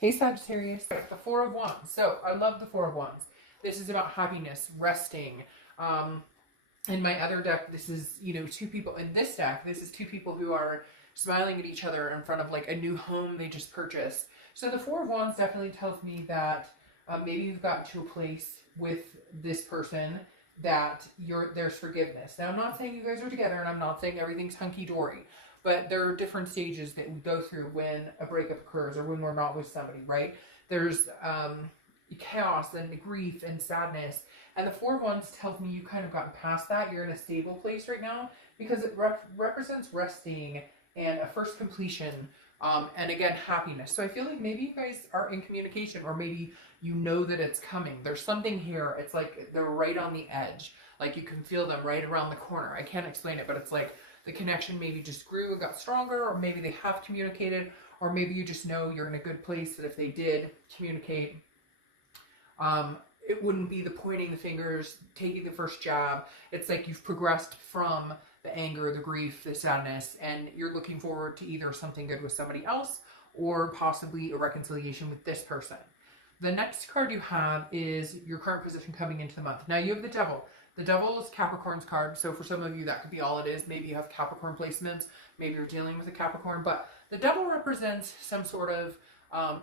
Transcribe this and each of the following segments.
Hey Sagittarius, the Four of Wands. So I love the Four of Wands. This is about happiness, resting. In my other deck, this is, two people. In this deck, this is two people who are smiling at each other in front of like a new home they just purchased. So the Four of Wands definitely tells me that maybe you've gotten to a place with this person that there's forgiveness. Now I'm not saying you guys are together, and I'm not saying everything's hunky-dory. But there are different stages that we go through when a breakup occurs or when we're not with somebody, right? There's chaos and grief and sadness. And the Four of Wands tells me you kind of gotten past that. You're in a stable place right now because it represents resting and a first completion. And again, happiness. So I feel like maybe you guys are in communication, or maybe you know that it's coming. There's something here. It's like they're right on the edge. Like you can feel them right around the corner. I can't explain it, but it's like the connection maybe just grew and got stronger, or maybe they have communicated, or maybe you just know you're in a good place that if they did communicate, it wouldn't be the pointing the fingers, taking the first jab. It's like you've progressed from the anger, the grief, the sadness, and you're looking forward to either something good with somebody else or possibly a reconciliation with this person. The next card you have is your current position coming into the month. Now you have the Devil. The Devil is Capricorn's card, so for some of you that could be all it is. Maybe you have Capricorn placements, maybe you're dealing with a Capricorn, but the Devil represents some sort of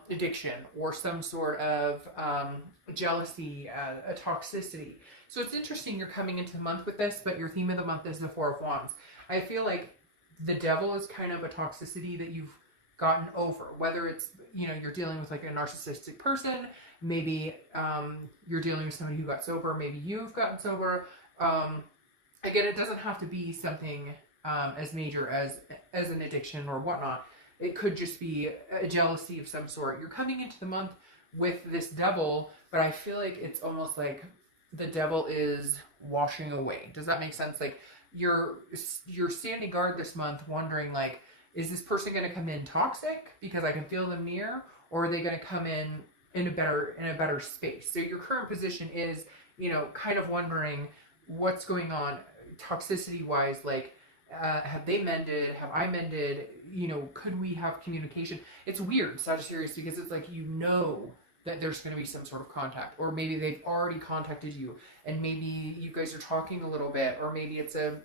addiction or some sort of jealousy, a toxicity. So it's interesting you're coming into the month with this, but your theme of the month is the Four of Wands. I feel like the Devil is kind of a toxicity that you've gotten over, whether it's, you're dealing with like a narcissistic person, maybe you're dealing with somebody who got sober, maybe you've gotten sober. Again, it doesn't have to be something as major as an addiction or whatnot. It could just be a jealousy of some sort. You're coming into the month with this Devil, but I feel like it's almost like the Devil is washing away. Does that make sense? Like you're standing guard this month wondering, like, is this person going to come in toxic because I can feel them near, or are they going to come in a better space? So your current position is, kind of wondering what's going on toxicity wise. Like, have they mended? Have I mended? Could we have communication? It's weird, Sagittarius, because it's like, that there's going to be some sort of contact, or maybe they've already contacted you and maybe you guys are talking a little bit, or maybe it's a,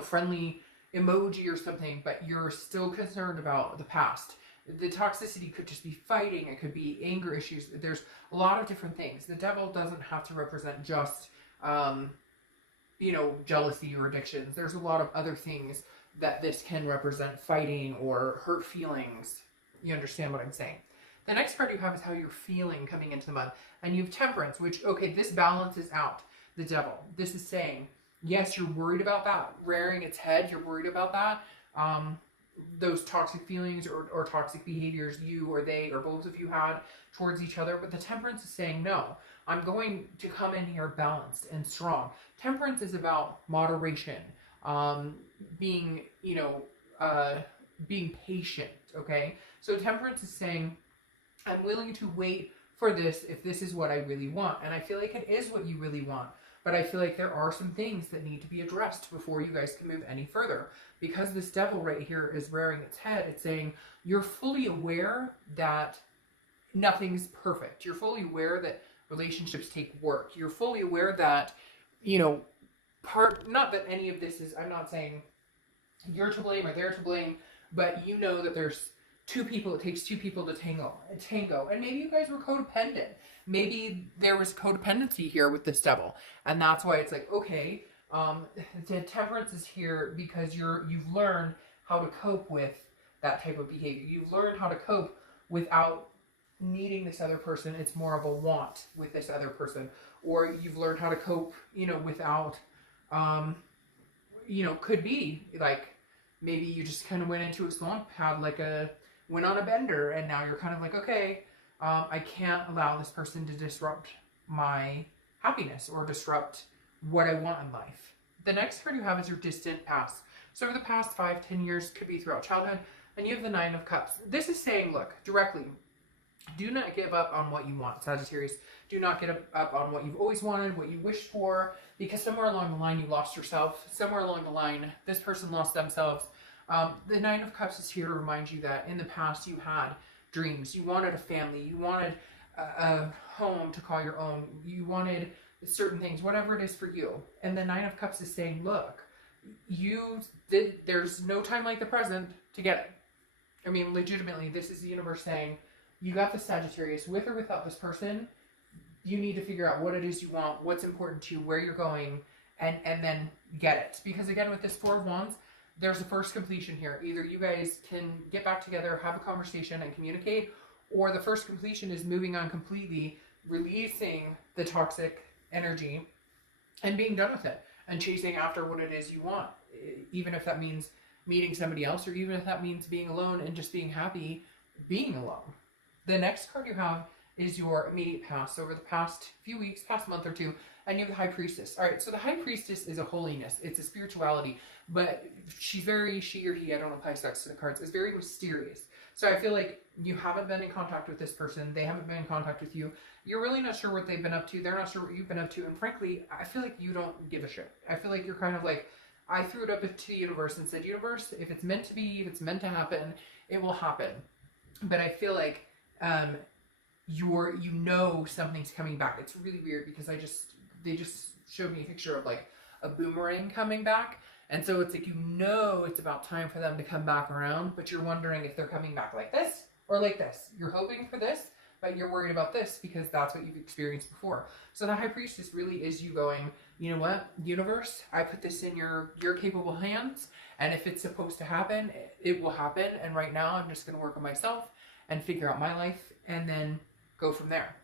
friendly emoji or something, but you're still concerned about the past. The toxicity could just be fighting. It could be anger issues. There's a lot of different things. The Devil doesn't have to represent just, jealousy or addictions. There's a lot of other things that this can represent, fighting or hurt feelings. You understand what I'm saying? The next card you have is how you're feeling coming into the month. And you have Temperance, which, okay, this balances out the Devil. This is saying, yes, you're worried about that rearing its head. You're worried about that. Those toxic feelings or toxic behaviors you or they or both of you had towards each other. But the Temperance is saying, no, I'm going to come in here balanced and strong. Temperance is about moderation, being patient, okay? So Temperance is saying, I'm willing to wait for this if this is what I really want. And I feel like it is what you really want. But I feel like there are some things that need to be addressed before you guys can move any further. Because this Devil right here is rearing its head, it's saying you're fully aware that nothing's perfect. You're fully aware that relationships take work. You're fully aware that, not that any of this is, I'm not saying you're to blame or they're to blame, but you know that there's two people, it takes two people to tango. And maybe you guys were codependent. Maybe there was codependency here with this Devil. And that's why it's like, okay, the Temperance is here because you've learned how to cope with that type of behavior. You've learned how to cope without needing this other person. It's more of a want with this other person. Or you've learned how to cope, without, could be like, maybe you just kind of went into a slump, went on a bender, and now you're kind of like, okay, I can't allow this person to disrupt my happiness or disrupt what I want in life. The next card you have is your distant past. So over the past 5-10 years, could be throughout childhood, and you have the Nine of Cups. This is saying, look, directly, do not give up on what you want, Sagittarius. Do not give up on what you've always wanted, what you wished for, because somewhere along the line you lost yourself. Somewhere along the line, this person lost themselves. The Nine of Cups is here to remind you that in the past you had dreams. You wanted a family. You wanted a home to call your own. You wanted certain things, whatever it is for you. And the Nine of Cups is saying, look, there's no time like the present to get it. I mean, legitimately, this is the universe saying, you got the Sagittarius, with or without this person. You need to figure out what it is you want, what's important to you, where you're going, and then get it. Because again, with this Four of Wands, there's a first completion here. Either you guys can get back together, have a conversation, and communicate, or the first completion is moving on completely, releasing the toxic energy, and being done with it, and chasing after what it is you want. Even if that means meeting somebody else, or even if that means being alone and just being happy being alone. The next card you have is your immediate past, over the past few weeks, past month or two, and you have the High Priestess. All right, so the High Priestess is a holiness. It's a spirituality, but she or he, I don't apply sex to the cards, is very mysterious. So I feel like you haven't been in contact with this person. They haven't been in contact with you. You're really not sure what they've been up to. They're not sure what you've been up to. And frankly, I feel like you don't give a shit. I feel like you're kind of like, I threw it up to the universe and said, universe, if it's meant to be, if it's meant to happen, it will happen. But I feel like you know something's coming back. It's really weird because they just showed me a picture of like a boomerang coming back. And so it's like, you know, it's about time for them to come back around, but you're wondering if they're coming back like this or like this. You're hoping for this, but you're worried about this because that's what you've experienced before. So the High Priestess really is you going, you know what, universe, I put this in your capable hands, and if it's supposed to happen, it will happen. And right now I'm just going to work on myself and figure out my life and then go from there.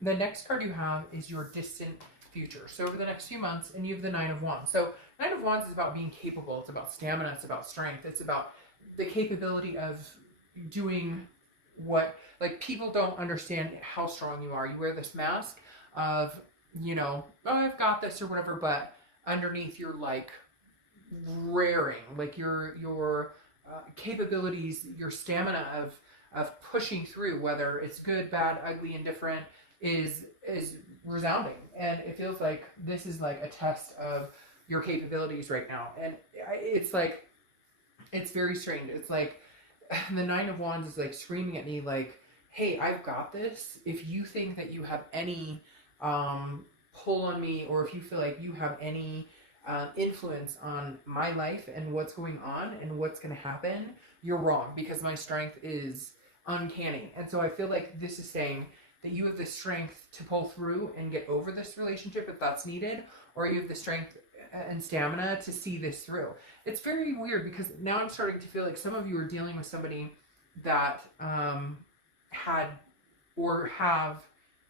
The next card you have is your distant future. So over the next few months, and you have the Nine of Wands. So Nine of Wands is about being capable. It's about stamina. It's about strength. It's about the capability of doing what, like, people don't understand how strong you are. You wear this mask of, you know, oh, I've got this or whatever, but underneath you're like raring, like your capabilities, your stamina of pushing through, whether it's good, bad, ugly, indifferent, is resounding. And it feels like this is like a test of your capabilities right now. And it's like, it's very strange. It's like the Nine of Wands is like screaming at me like, hey, I've got this. If you think that you have any pull on me, or if you feel like you have any influence on my life and what's going on and what's going to happen, you're wrong, because my strength is uncanny. And so I feel like this is saying that you have the strength to pull through and get over this relationship if that's needed, or you have the strength and stamina to see this through. It's very weird because now I'm starting to feel like some of you are dealing with somebody that had or have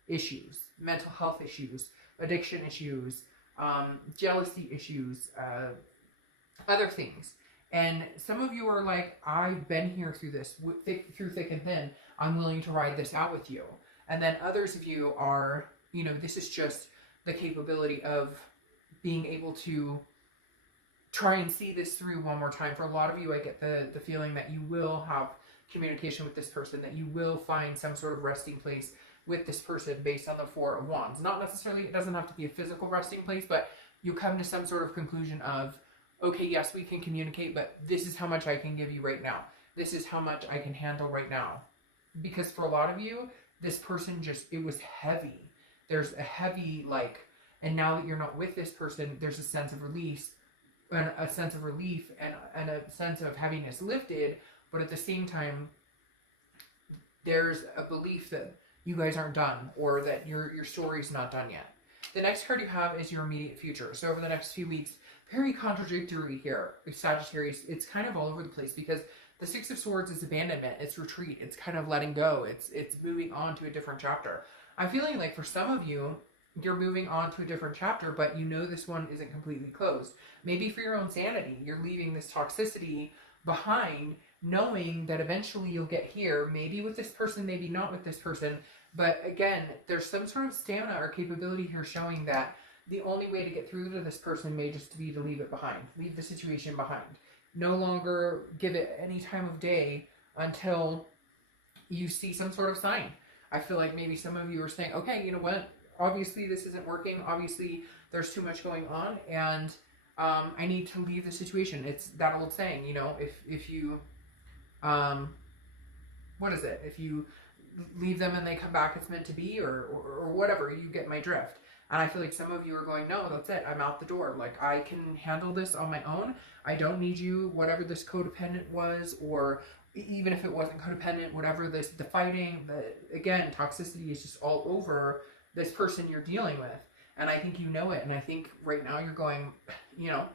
issues, mental health issues, addiction issues, jealousy issues, other things. And some of you are like, I've been here through this, through thick and thin. I'm willing to ride this out with you. And then others of you are, you know, this is just the capability of being able to try and see this through one more time. For a lot of you, I get the feeling that you will have communication with this person, that you will find some sort of resting place with this person based on the Four of Wands. Not necessarily, it doesn't have to be a physical resting place, but you come to some sort of conclusion of, okay, yes, we can communicate, but this is how much I can give you right now. This is how much I can handle right now. Because for a lot of you, this person just, it was heavy. There's a heavy, like, and now that you're not with this person, there's a sense of release, and a sense of relief, and a sense of heaviness lifted, but at the same time, there's a belief that you guys aren't done, or that your story's not done yet. The next card you have is your immediate future. So over the next few weeks, very contradictory here, Sagittarius. It's kind of all over the place because the Six of Swords is abandonment, it's retreat, it's kind of letting go, it's moving on to a different chapter. I'm feeling like for some of you, you're moving on to a different chapter, but you know this one isn't completely closed. Maybe for your own sanity, you're leaving this toxicity behind, knowing that eventually you'll get here, maybe with this person, maybe not with this person. But again, there's some sort of stamina or capability here showing that the only way to get through to this person may just be to leave it behind, leave the situation behind. No longer give it any time of day until you see some sort of sign. I feel like maybe some of you are saying, okay, you know what? Obviously this isn't working. Obviously there's too much going on, and I need to leave the situation. It's that old saying, you know, if you what is it? If you leave them and they come back, it's meant to be, or whatever. You get my drift. And I feel like some of you are going, no, that's it. I'm out the door. Like, I can handle this on my own. I don't need you, whatever this codependent was, or even if it wasn't codependent, whatever this, the fighting, again, toxicity is just all over this person you're dealing with. And I think you know it. And I think right now you're going, you know,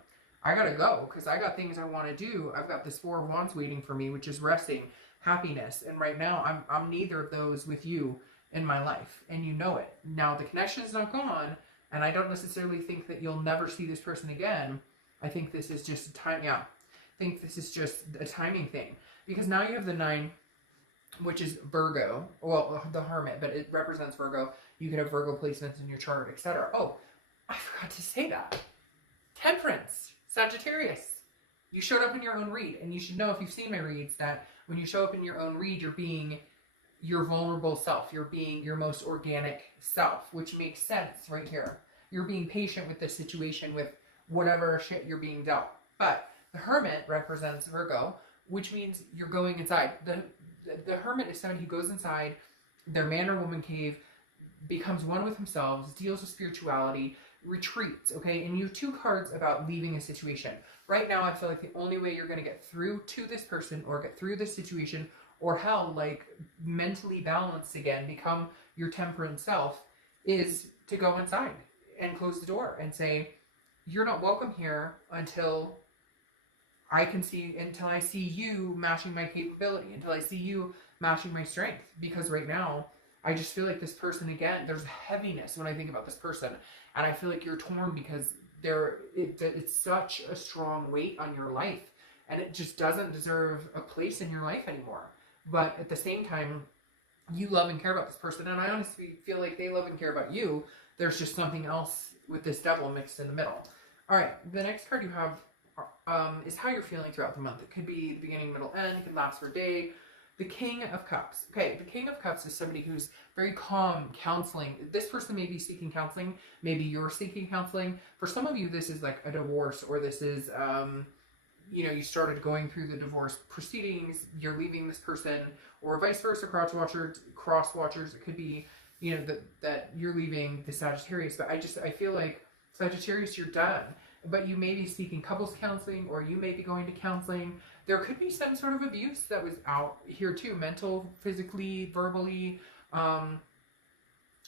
I gotta go because I got things I want to do. I've got this 4 of Wands waiting for me, which is resting, happiness. And right now I'm neither of those with you in my life, and you know it. Now the connection is not gone, and I don't necessarily think that you'll never see this person again. I think this is just a time. Yeah, I think this is just a timing thing, because now you have the 9, which is Virgo. Well, the Hermit, but it represents Virgo. You could have Virgo placements in your chart, etc. Oh, I forgot to say that. Temperance, Sagittarius. You showed up in your own read, and you should know if you've seen my reads that when you show up in your own read, you're being your vulnerable self. You're being your most organic self, which makes sense right here. You're being patient with this situation, with whatever shit you're being dealt. But the Hermit represents Virgo, which means you're going inside. The Hermit is somebody who goes inside their man or woman cave, becomes one with themselves, deals with spirituality, retreats, okay? And you have 2 cards about leaving a situation. Right now, I feel like the only way you're going to get through to this person or get through this situation, or hell, like mentally balance again, become your temperate self, is to go inside and close the door and say, you're not welcome here until I see you matching my capability, until I see you matching my strength. Because right now, I just feel like this person, again, there's heaviness when I think about this person. And I feel like you're torn because it's such a strong weight on your life. And it just doesn't deserve a place in your life anymore. But at the same time, you love and care about this person. And I honestly feel like they love and care about you. There's just something else with this devil mixed in the middle. All right, the next card you have is how you're feeling throughout the month. It could be the beginning, middle, end. It could last for a day. The King of Cups. Okay, the King of Cups is somebody who's very calm, counseling. This person may be seeking counseling. Maybe you're seeking counseling. For some of you, this is like a divorce, or this is, you know, you started going through the divorce proceedings. You're leaving this person, or vice versa, cross watchers. It could be, you know, that you're leaving the Sagittarius. But I feel like Sagittarius, you're done. But you may be seeking couples counseling, or you may be going to counseling. There could be some sort of abuse that was out here too, mental, physically, verbally,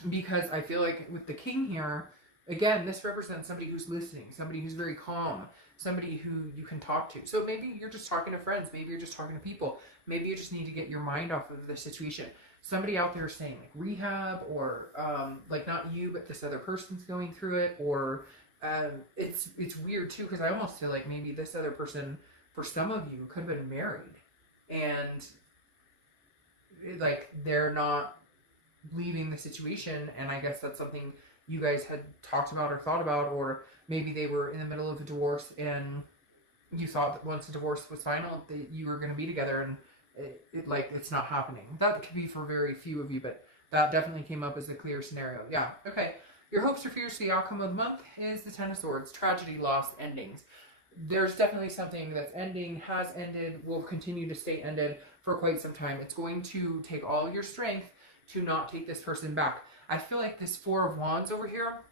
because I feel like with the King here, again, this represents somebody who's listening, somebody who's very calm, somebody who you can talk to. So maybe you're just talking to friends, maybe you're just talking to people, maybe you just need to get your mind off of the situation. Somebody out there saying like rehab, or like not you, but this other person's going through it, or it's weird too, because I almost feel like maybe this other person, for some of you, could have been married, and like they're not leaving the situation, and I guess that's something you guys had talked about or thought about, or maybe they were in the middle of a divorce and you thought that once the divorce was final that you were going to be together, and it's not happening. That could be for very few of you, but that definitely came up as a clear scenario. Yeah, okay. Your hopes or fears for the outcome of the month is the Ten of Swords, tragedy, loss, endings. There's definitely something that's ending, has ended, will continue to stay ended for quite some time. It's going to take all your strength to not take this person back. I feel like this 4 of Wands over here,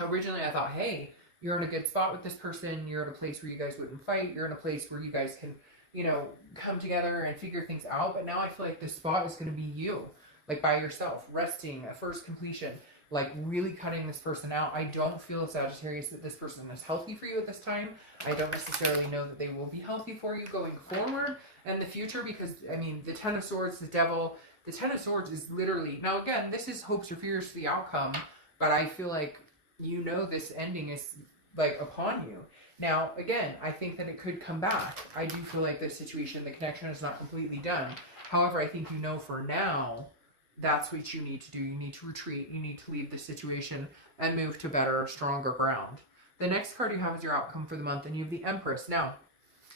originally I thought, hey, you're in a good spot with this person. You're in a place where you guys wouldn't fight. You're in a place where you guys can, you know, come together and figure things out. But now I feel like this spot is going to be you, like by yourself, resting, a first completion, like really cutting this person out. I don't feel, Sagittarius, that this person is healthy for you at this time. I don't necessarily know that they will be healthy for you going forward in the future, because, I mean, the Ten of Swords, the Devil, the Ten of Swords is literally, now again, this is hopes or fears for the outcome, but I feel like, you know, this ending is like upon you. Now, again, I think that it could come back. I do feel like this situation, the connection is not completely done. However, I think you know for now, that's what you need to do. You need to retreat. You need to leave the situation and move to better, stronger ground. The next card you have is your outcome for the month, and you have the Empress. Now,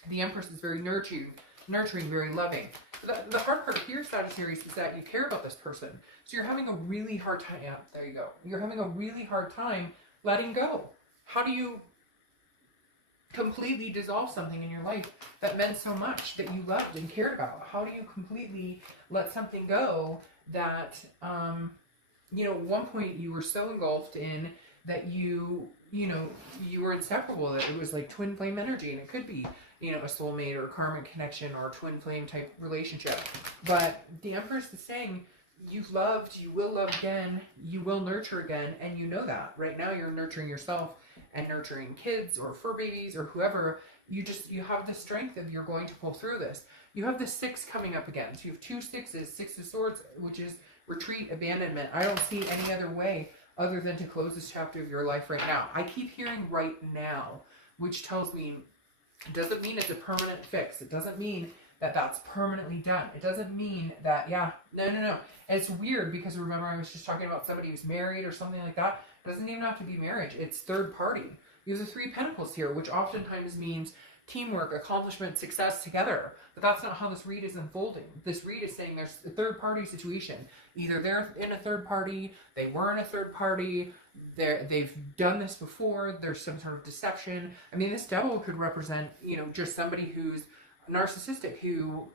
the Empress is very nurturing, very loving. The hard part here, Sagittarius, is that you care about this person. So you're having a really hard time. Yeah, there you go. You're having a really hard time letting go. How do you completely dissolve something in your life that meant so much, that you loved and cared about? How do you completely let something go that, you know, at one point you were so engulfed in that you know, you were inseparable, that it was like twin flame energy, and it could be, you know, a soulmate or a karmic connection or a twin flame type relationship. But the Empress is saying, you've loved, you will love again, you will nurture again, and you know that. Right now you're nurturing yourself and nurturing kids or fur babies or whoever. You have the strength of, you're going to pull through this. You have the 6 coming up again. So you have 2 sixes, 6 of Swords, which is retreat, abandonment. I don't see any other way other than to close this chapter of your life right now. I keep hearing right now, which tells me, it doesn't mean it's a permanent fix. It doesn't mean that that's permanently done. It doesn't mean that, yeah, no. And it's weird because remember I was just talking about somebody who's married or something like that. It doesn't even have to be marriage. It's third party. You have the 3 Pentacles here, which oftentimes means teamwork, accomplishment, success together. But that's not how this read is unfolding. This read is saying there's a third party situation. Either they're in a third party, they were in a third party, they've done this before, there's some sort of deception. I mean, this Devil could represent, you know, just somebody who's narcissistic, who,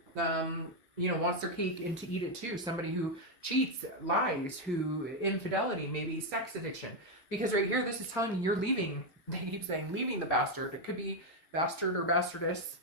you know, wants their cake and to eat it too. Somebody who cheats, lies, who infidelity, maybe sex addiction. Because right here, this is telling me you're leaving. They keep saying leaving the bastard. It could be bastard or bastardess.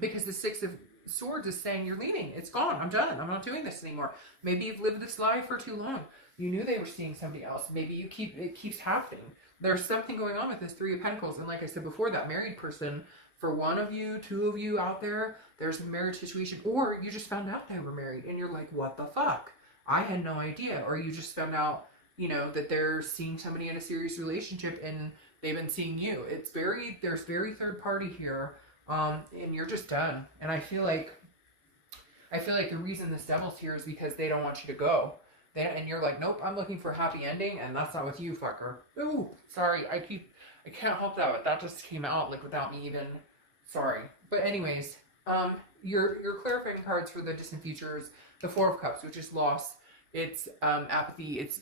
Because the 6 of Swords is saying you're leaving. It's gone. I'm done. I'm not doing this anymore. Maybe you've lived this lie for too long. You knew they were seeing somebody else. Maybe it keeps happening. There's something going on with this 3 of Pentacles. And like I said before, that married person, for one of you, 2 of you out there, there's a marriage situation. Or you just found out they were married and you're like, what the fuck? I had no idea. Or you just found out, you know, that they're seeing somebody in a serious relationship and they've been seeing you. There's very third party here. And you're just done. And I feel like the reason this Devil's here is because they don't want you to go. And you're like, nope, I'm looking for a happy ending, and that's not with you, fucker. Ooh, sorry, I can't help that, but that just came out like without me even, sorry. But anyways, your clarifying cards for the distant future is the 4 of Cups, which is loss. It's apathy. It's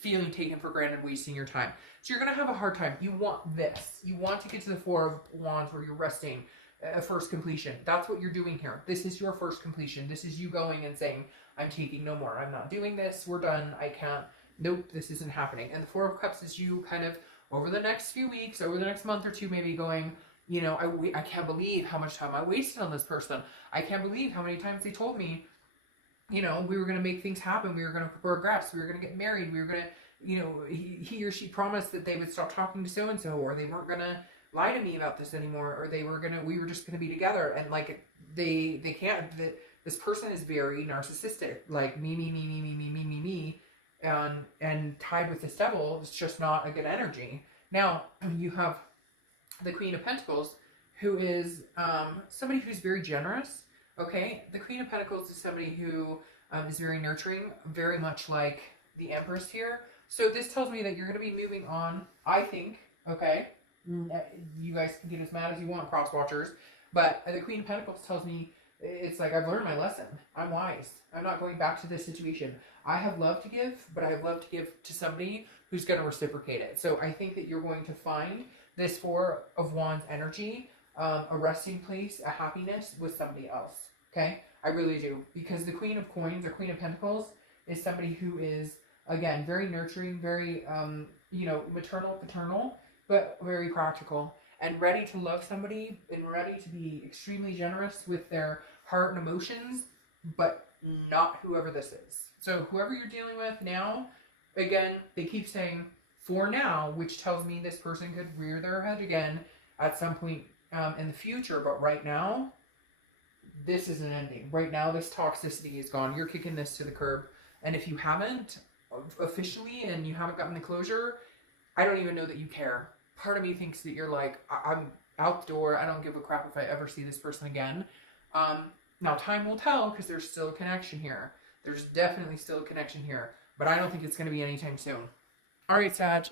feeling taken for granted, wasting your time. So you're going to have a hard time. You want this. You want to get to the 4 of Wands where you're resting, a first completion. That's what you're doing here. This is your first completion. This is you going and saying, I'm taking no more. I'm not doing this. We're done. I can't. Nope, this isn't happening. And the 4 of Cups is you kind of over the next few weeks, over the next month or two, maybe going, you know, I can't believe how much time I wasted on this person. I can't believe how many times they told me, you know, we were going to make things happen. We were going to progress. We were going to get married. We were going to, you know, he or she promised that they would stop talking to so-and-so, or they weren't going to lie to me about this anymore, or we were just going to be together. And like, they can't, this person is very narcissistic, like me, and tied with this Devil. It's just not a good energy. Now, you have the Queen of Pentacles, who is somebody who's very generous. Okay, the Queen of Pentacles is somebody who is very nurturing, very much like the Empress here. So this tells me that you're going to be moving on, I think, okay? You guys can get as mad as you want, cross watchers. But the Queen of Pentacles tells me, it's like, I've learned my lesson. I'm wise. I'm not going back to this situation. I have love to give, but I have love to give to somebody who's going to reciprocate it. So I think that you're going to find this 4 of Wands energy, a resting place, a happiness with somebody else. Okay? I really do. Because the Queen of Coins or Queen of Pentacles is somebody who is, again, very nurturing, very, you know, maternal, paternal, but very practical, and ready to love somebody and ready to be extremely generous with their heart and emotions, but not whoever this is. So whoever you're dealing with now, again, they keep saying for now, which tells me this person could rear their head again at some point in the future, but right now, this is an ending. Right now, this toxicity is gone. You're kicking this to the curb. And if you haven't officially and you haven't gotten the closure, I don't even know that you care. Part of me thinks that you're like, I'm out the door. I don't give a crap if I ever see this person again. Now, time will tell because there's still a connection here. There's definitely still a connection here. But I don't think it's going to be anytime soon. All right, Sag.